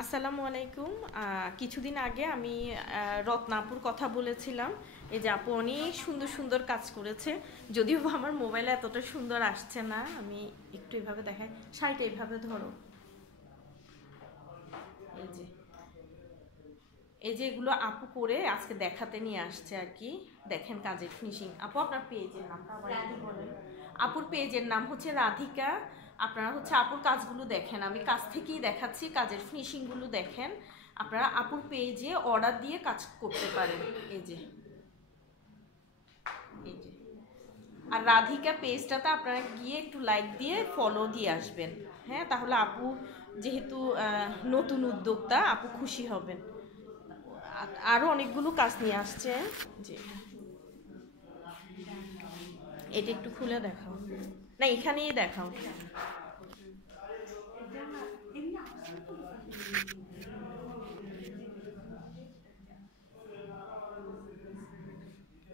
আসসালামু আলাইকুম। কিছুদিন আগে আমি রত্নাপুর কথা বলেছিলাম। এই যে আপু অনেক সুন্দর সুন্দর কাজ করেছে, যদিও আমার মোবাইলে এতটা সুন্দর আসছে না। আমি একটু এভাবে দেখাই, শাড়িটা এইভাবে ধরো। এই যে এই যে এগুলো আপু করে আজকে দেখাতে নিয়ে আসছে আর কি। দেখেন কাজের ফিনিশিং। আপু আপনার পেজের নামটা আবার একটু বলেন। আপুর পেজের নাম হচ্ছে রাধিকা। আপনারা হচ্ছে আপুর কাজগুলো দেখেন, আমি কাজ থেকেই দেখাচ্ছি, কাজের ফিনিশিংগুলো দেখেন। আপনারা আপুর পেজে অর্ডার দিয়ে কাজ করতে পারেন। এই যে এই যে আর রাধিকা পেজটাতে আপনারা গিয়ে একটু লাইক দিয়ে ফলো দিয়ে আসবেন। হ্যাঁ, তাহলে আপু যেহেতু নতুন উদ্যোক্তা, আপু খুশি হবেন। আরও অনেকগুলো কাজ নিয়ে আসছে। যে এটা একটু খুলে দেখাও, না এখানেই দেখাও।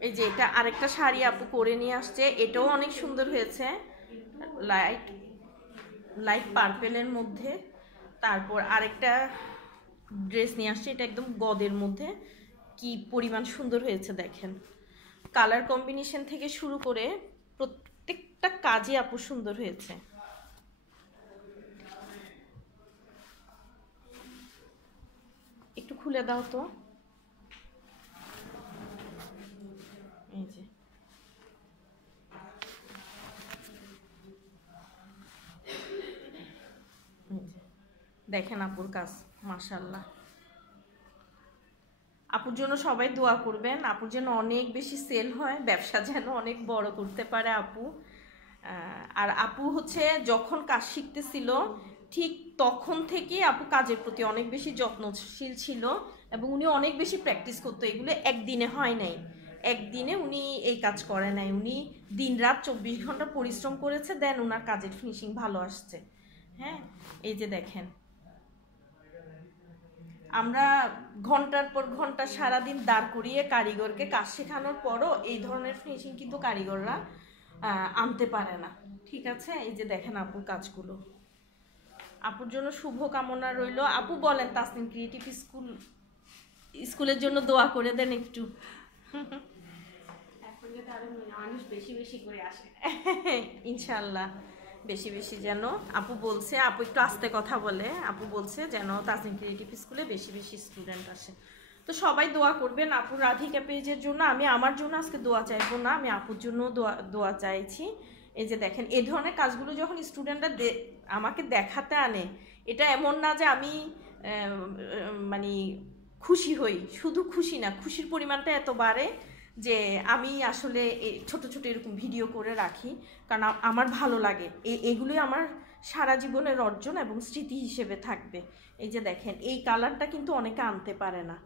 এই যে এটা আরেকটা শাড়ি আপু করে নিয়ে আসছে, এটাও অনেক সুন্দর হয়েছে। লাইট লাইট পার্পেলের মধ্যে। তারপর আরেকটা ড্রেস নিয়ে আসছে, এটা একদম গদের মধ্যে। কি পরিমাণ সুন্দর হয়েছে দেখেন। কালার কম্বিনেশন থেকে শুরু করে প্রত্যেকটা কাজই আপু সুন্দর হয়েছে। একটু খুলে দাও তো। এই যে দেখেন আপুর কাজ, মাশাআল্লাহ। আপুর জন্য সবাই দোয়া করবেন, আপুর যেন অনেক বেশি সেল হয়, ব্যবসা যেন অনেক বড় করতে পারে আপু। আর আপু হচ্ছে যখন কাজ শিখতেছিল ঠিক তখন থেকে আপু কাজের প্রতি অনেক বেশি যত্নশীল ছিল, এবং উনি অনেক বেশি প্র্যাকটিস করতো। এগুলো একদিনে হয় নাই, একদিনে উনি এই কাজ করে নাই। উনি দিনরাত 24 ঘন্টা পরিশ্রম করেছে, দেন ওনার কাজের ফিনিশিং ভালো আসছে। হ্যাঁ, এই যে দেখেন, আমরা ঘন্টার পর ঘন্টা সারাদিন দাঁড় করিয়ে কারিগরকে কাজ শেখানোর পরও এই ধরনের ফিনিশিং কিন্তু কারিগররা আনতে পারে না। ঠিক আছে, এই যে দেখেন আপুর কাজগুলো। আপুর জন্য শুভ কামনা রইল। আপু বলেন তাসনিম ক্রিয়েটিভ স্কুলের জন্য দোয়া করে দেন একটু। মানুষ বেশি বেশি করে আসে ইনশাল্লাহ বেশি বেশি যেন। আপু বলছে, আপু একটু আস্তে কথা বলে, আপু বলছে যেন তাসনিম ক্রিয়েটিভ স্কুলে বেশি বেশি স্টুডেন্ট আসে। তো সবাই দোয়া করবেন আপুর রাধিকা পেজের জন্য। আমি আমার জন্য আজকে দোয়া চাইবো না, আমি আপুর জন্য দোয়া চাইছি। এই যে দেখেন, এই ধরনের কাজগুলো যখন স্টুডেন্টরা আমাকে দেখাতে আনে, এটা এমন না যে আমি মানে খুশি হই, শুধু খুশি না, খুশির পরিমাণটা এত বাড়ে যে আমি আসলে ছোট ছোট এরকম ভিডিও করে রাখি, কারণ আমার ভালো লাগে। এগুলোই আমার সারা জীবনের অর্জন এবং স্মৃতি হিসেবে থাকবে। এই যে দেখেন, এই কালারটা কিন্তু অনেকে আনতে পারে না।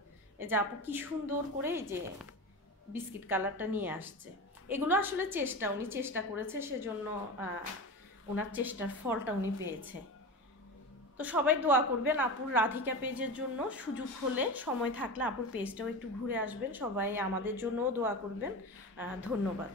এই যে আপু কি সুন্দর করে এই যে বিস্কিট কালারটা নিয়ে আসছে। এগুলো আসলে চেষ্টা, উনি চেষ্টা করেছে, সেজন্য ওনার চেষ্টার ফলটা উনি পেয়েছে। তো সবাই দোয়া করবেন আপুর রাধিকা পেজের জন্য। সুযোগ হলে, সময় থাকলে আপুর পেজটাও একটু ঘুরে আসবেন। সবাই আমাদের জন্যও দোয়া করবেন। ধন্যবাদ।